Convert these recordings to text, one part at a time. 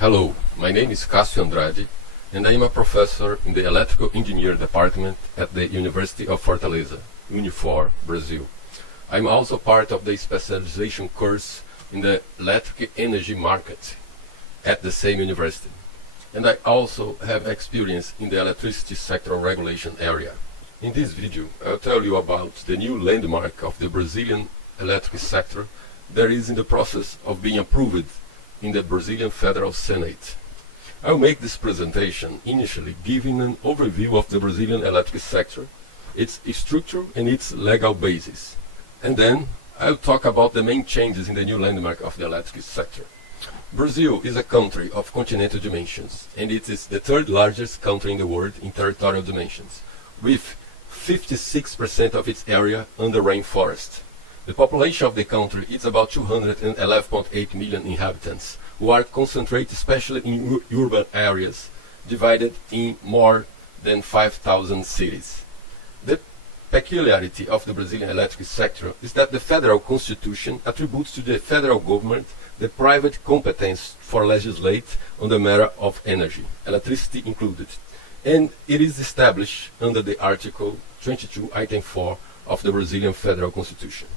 Hello, my name is Cássio Andrade, and I am a professor in the Electrical Engineer Department at the University of Fortaleza, Unifor, Brazil. I am also part of the specialization course in the electric energy market at the same university. And I also have experience in the electricity sector regulation area. In this video, I'll tell you about the new landmark of the Brazilian electric sector that is in the process of being approved in the Brazilian Federal Senate. I'll make this presentation initially giving an overview of the Brazilian electric sector, its structure and its legal basis. And then I'll talk about the main changes in the new landmark of the electric sector. Brazil is a country of continental dimensions, and it is the third largest country in the world in territorial dimensions, with 56% of its area under rainforest. The population of the country is about 211.8 million inhabitants, who are concentrated especially in urban areas, divided in more than 5,000 cities. The peculiarity of the Brazilian electric sector is that the federal constitution attributes to the federal government the private competence for legislate on the matter of energy, electricity included, and it is established under the Article 22, Item 4 of the Brazilian Federal Constitution.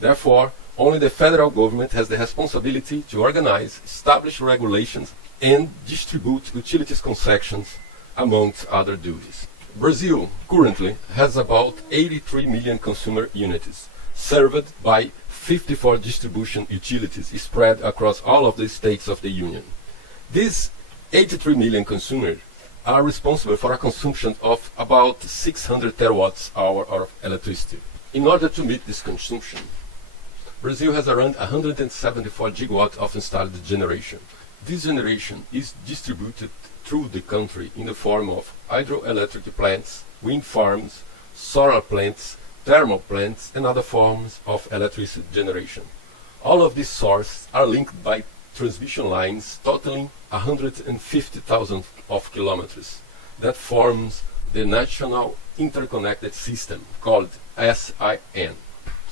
Therefore, only the federal government has the responsibility to organize, establish regulations, and distribute utilities concessions, amongst other duties. Brazil currently has about 83 million consumer units, served by 54 distribution utilities spread across all of the states of the Union. These 83 million consumers are responsible for a consumption of about 600 terawatt-hours of electricity. In order to meet this consumption, Brazil has around 174 gigawatts of installed generation. This generation is distributed through the country in the form of hydroelectric plants, wind farms, solar plants, thermal plants, and other forms of electricity generation. All of these sources are linked by transmission lines totaling 150,000 of kilometers. That forms the National Interconnected System, called SIN.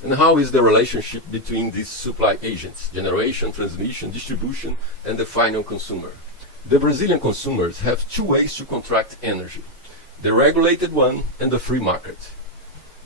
And how is the relationship between these supply agents, generation, transmission, distribution, and the final consumer? The Brazilian consumers have two ways to contract energy: the regulated one and the free market.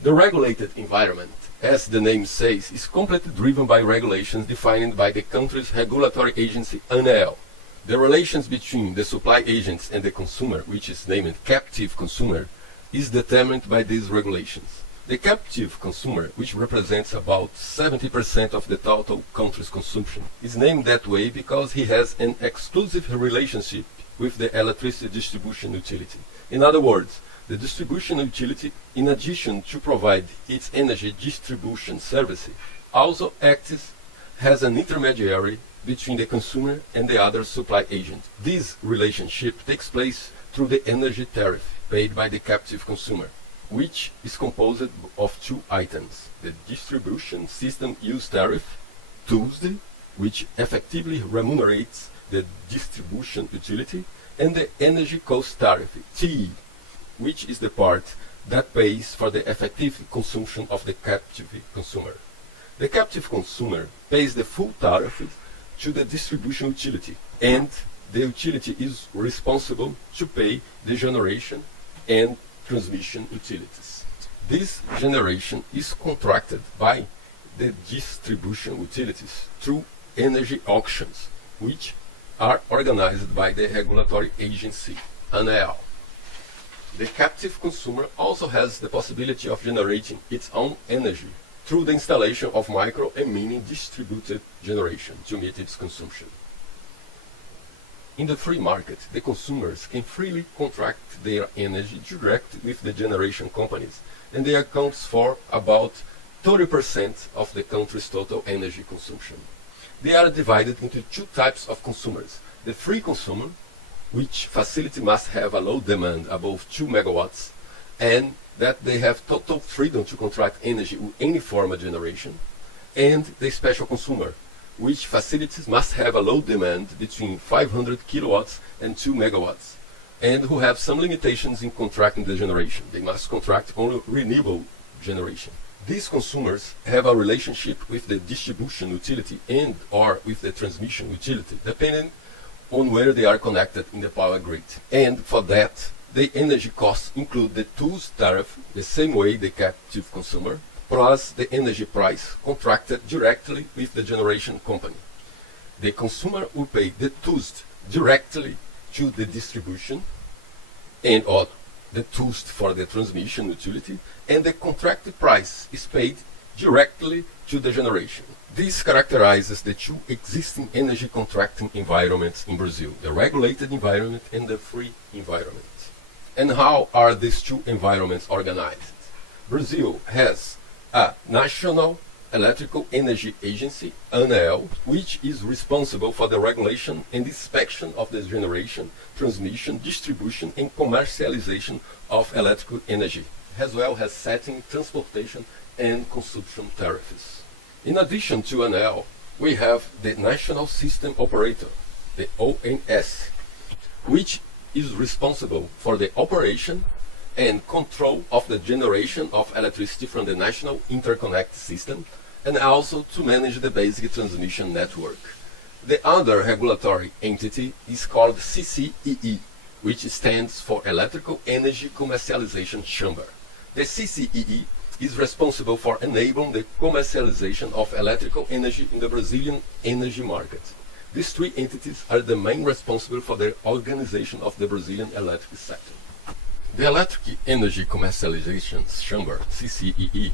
The regulated environment, as the name says, is completely driven by regulations defined by the country's regulatory agency, ANEEL. The relations between the supply agents and the consumer, which is named captive consumer, is determined by these regulations. The captive consumer, which represents about 70% of the total country's consumption, is named that way because he has an exclusive relationship with the electricity distribution utility. In other words, the distribution utility, in addition to provide its energy distribution services, also acts as an intermediary between the consumer and the other supply agent. This relationship takes place through the energy tariff paid by the captive consumer, which is composed of two items: the distribution system use tariff, TUSD, which effectively remunerates the distribution utility, and the energy cost tariff, TE, which is the part that pays for the effective consumption of the captive consumer. The captive consumer pays the full tariff to the distribution utility, and the utility is responsible to pay the generation and transmission utilities. This generation is contracted by the distribution utilities through energy auctions, which are organized by the regulatory agency, ANEEL. The captive consumer also has the possibility of generating its own energy through the installation of micro and mini distributed generation to meet its consumption. In the free market, the consumers can freely contract their energy direct with the generation companies, and they account for about 30% of the country's total energy consumption. They are divided into two types of consumers: the free consumer, which facility must have a load demand above 2 megawatts, and that they have total freedom to contract energy with any form of generation, and the special consumer, which facilities must have a load demand between 500 kilowatts and 2 megawatts, and who have some limitations in contracting the generation. They must contract only renewable generation. These consumers have a relationship with the distribution utility and or with the transmission utility, depending on where they are connected in the power grid. And for that, the energy costs include the tools tariff, the same way the captive consumer, plus the energy price contracted directly with the generation company. The consumer will pay the tools directly to the distribution and or the tools for the transmission utility, and the contracted price is paid directly to the generation. This characterizes the two existing energy contracting environments in Brazil, the regulated environment and the free environment. And how are these two environments organized? Brazil has a National Electrical Energy Agency, ANEEL, which is responsible for the regulation and inspection of the generation, transmission, distribution, and commercialization of electrical energy, as well as setting transportation and consumption tariffs. In addition to ANEEL, we have the National System Operator, the ONS, which is responsible for the operation and control of the generation of electricity from the National Interconnect System, and also to manage the basic transmission network. The other regulatory entity is called CCEE, which stands for Electrical Energy Commercialization Chamber. The CCEE is responsible for enabling the commercialization of electrical energy in the Brazilian energy market. These three entities are the main responsible for the organization of the Brazilian electric sector. The Electric Energy Commercialization Chamber, CCEE,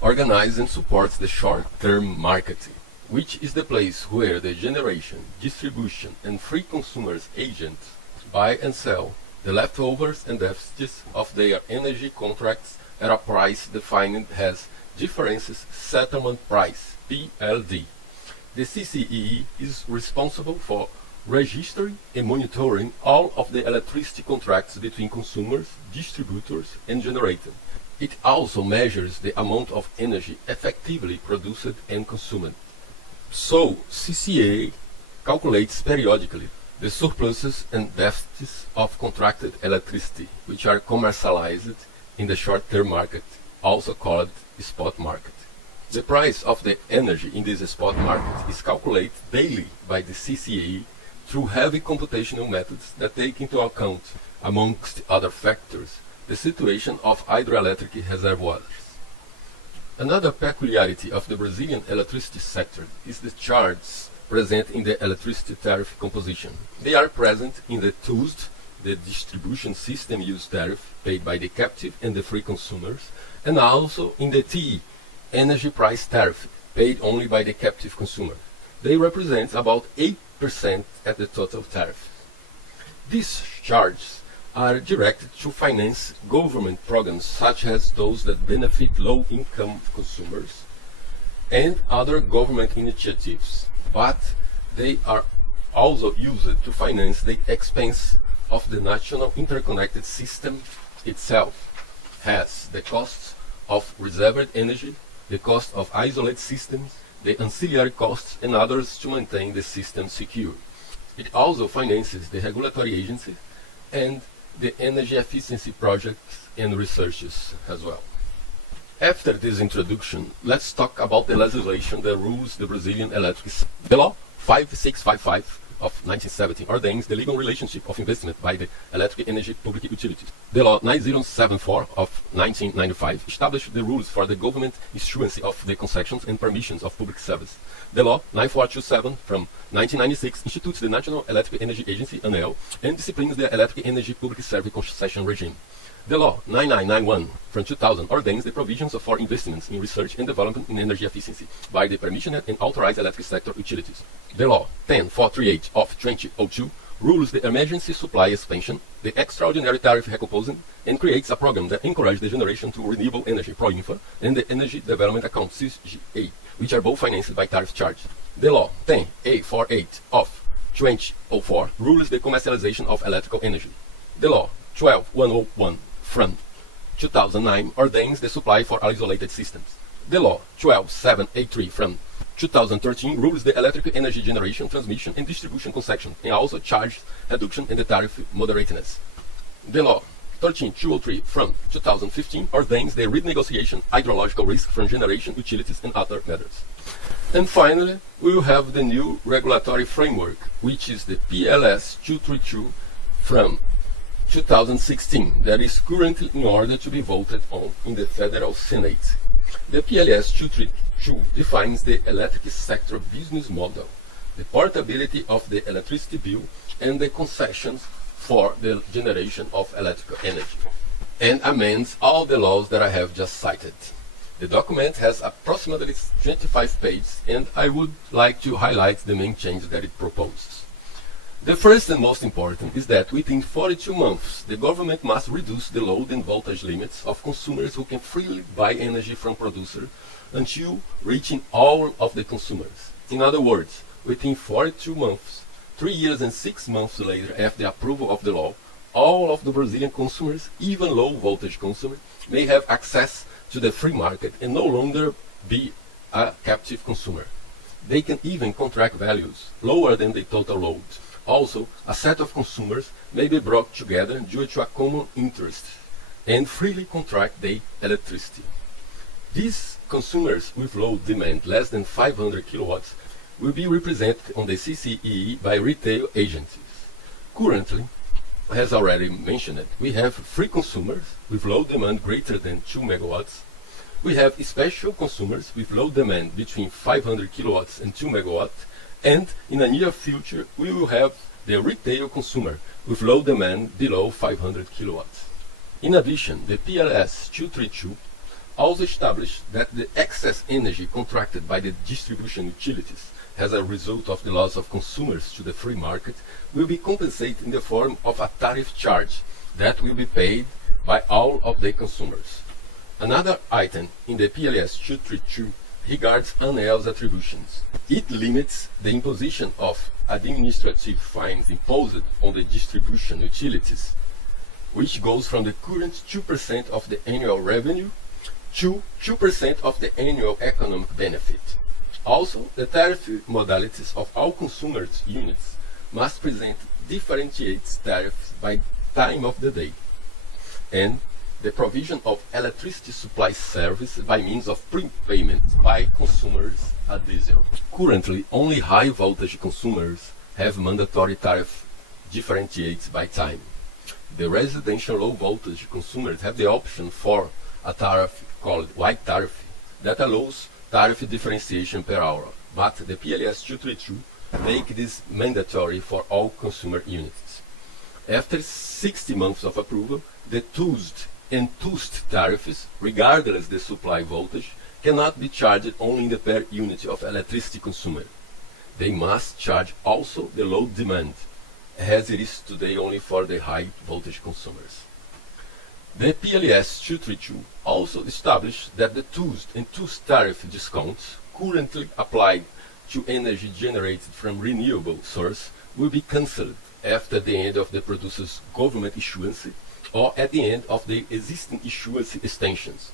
organizes and supports the short-term market, which is the place where the generation, distribution, and free consumers agents buy and sell the leftovers and deficits of their energy contracts at a price defined as Differences Settlement Price, PLD. The CCEE is responsible for registering and monitoring all of the electricity contracts between consumers, distributors, and generators. It also measures the amount of energy effectively produced and consumed. So, CCEE calculates periodically the surpluses and deficits of contracted electricity, which are commercialized in the short-term market, also called spot market. The price of the energy in this spot market is calculated daily by the CCEE through heavy computational methods that take into account, amongst other factors, the situation of hydroelectric reservoirs. Another peculiarity of the Brazilian electricity sector is the charges present in the electricity tariff composition. They are present in the TUSD, the distribution system use tariff paid by the captive and the free consumers, and also in the TE, energy price tariff paid only by the captive consumer. They represent about 8% at the total tariff. These charges are directed to finance government programs such as those that benefit low-income consumers and other government initiatives, but they are also used to finance the expense of the national interconnected system itself, has the costs of reserved energy, the cost of isolated systems, the ancillary costs, and others to maintain the system secure. It also finances the regulatory agency and the energy efficiency projects and researches as well. After this introduction, let's talk about the legislation that rules the Brazilian electric sector. The Law 5655 of 1970 ordains the legal relationship of investment by the electric energy public utilities. The Law 9074 of 1995 established the rules for the government issuance of the concessions and permissions of public service. The Law 9427 from 1996 institutes the National Electric Energy Agency, ANEEL, and disciplines the electric energy public service concession regime. The Law 9991 from 2000 ordains the provisions for investments in research and development in energy efficiency by the permissioned and authorized electric sector utilities. The Law 10438 of 2002 rules the emergency supply expansion, the extraordinary tariff recomposing, and creates a program that encourages the generation to renewable energy PROINFA and the Energy Development Account CGA, which are both financed by tariff charge. The Law 10848 of 2004 rules the commercialization of electrical energy. The Law 12101 from 2009 ordains the supply for isolated systems. The Law 12783 from 2013 rules the electric energy generation, transmission, and distribution concession, and also charge reduction and the tariff moderateness. The Law 13203 from 2015 ordains the renegotiation hydrological risk from generation, utilities, and other matters. And finally, we will have the new regulatory framework, which is the PLS 232 from 2016, that is currently in order to be voted on in the Federal Senate. The PLS 232 defines the electric sector business model, the portability of the electricity bill, and the concessions for the generation of electrical energy, and amends all the laws that I have just cited. The document has approximately 25 pages, and I would like to highlight the main changes that it proposes. The first and most important is that within 42 months, the government must reduce the load and voltage limits of consumers who can freely buy energy from producers until reaching all of the consumers. In other words, within 42 months, 3 years and 6 months later after the approval of the law, all of the Brazilian consumers, even low voltage consumers, may have access to the free market and no longer be a captive consumer. They can even contract values lower than the total load. Also, a set of consumers may be brought together due to a common interest and freely contract their electricity. These consumers with load demand less than 500 kilowatts will be represented on the CCEE by retail agencies. Currently, as already mentioned, we have free consumers with load demand greater than 2 megawatts. We have special consumers with load demand between 500 kilowatts and 2 megawatts, and in the near future we will have the retail consumer with load demand below 500 kilowatts. In addition, the PLS 232 also established that the excess energy contracted by the distribution utilities as a result of the loss of consumers to the free market will be compensated in the form of a tariff charge that will be paid by all of the consumers. Another item in the PLS 232 regards ANEEL's attributions. It limits the imposition of administrative fines imposed on the distribution utilities, which goes from the current 2% of the annual revenue to 2% of the annual economic benefit. Also, the tariff modalities of all consumers' units must present differentiated tariffs by time of the day, and the provision of electricity supply service by means of prepayment by consumers adhesion. Currently, only high voltage consumers have mandatory tariff differentiates by time. The residential low voltage consumers have the option for a tariff called white tariff that allows tariff differentiation per hour, but the PLS 232 make this mandatory for all consumer units. After 60 months of approval, the TUSD and TUST tariffs, regardless the supply voltage, cannot be charged only in the per unit of electricity consumed. They must charge also the load demand, as it is today only for the high voltage consumers. The PLS 232 also established that the TUSD and TUST tariff discounts currently applied to energy generated from renewable source will be cancelled after the end of the producer's government issuance or at the end of the existing issuance extensions.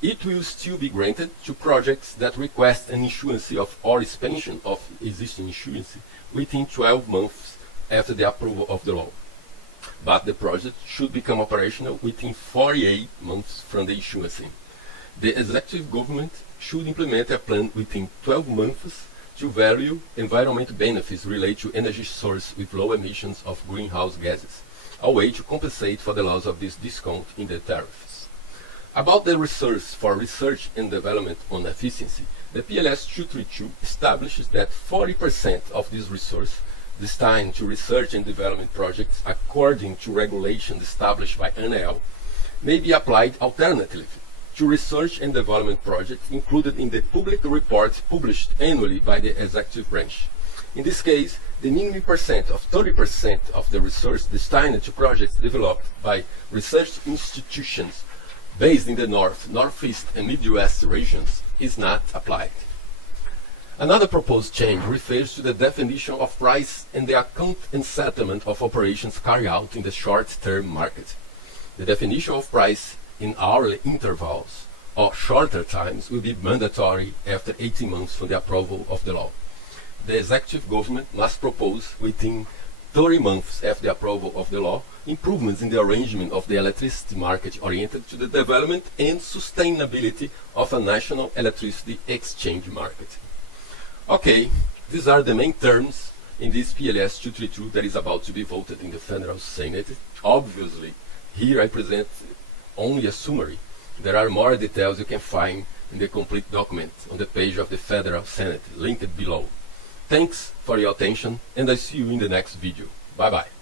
It will still be granted to projects that request an issuance of or expansion of existing issuance within 12 months after the approval of the law. But the project should become operational within 48 months from the issuance. The executive government should implement a plan within 12 months to value environmental benefits related to energy source with low emissions of greenhouse gases, a way to compensate for the loss of this discount in the tariffs. About the resource for research and development on efficiency, the PLS 232 establishes that 40% of this resource destined to research and development projects according to regulations established by ANEEL may be applied alternatively to research and development projects included in the public reports published annually by the executive branch. In this case, the minimum percent of 30% of the resource destined to projects developed by research institutions based in the North, Northeast and Midwest regions is not applied. Another proposed change refers to the definition of price and the account and settlement of operations carried out in the short-term market. The definition of price in hourly intervals or shorter times will be mandatory after 18 months from the approval of the law. The executive government must propose within 30 months after the approval of the law improvements in the arrangement of the electricity market oriented to the development and sustainability of a national electricity exchange market. Okay, these are the main terms in this PLS 232 that is about to be voted in the Federal Senate. Obviously, here I present only a summary. There are more details you can find in the complete document on the page of the Federal Senate, linked below. Thanks for your attention, and I see you in the next video. Bye bye.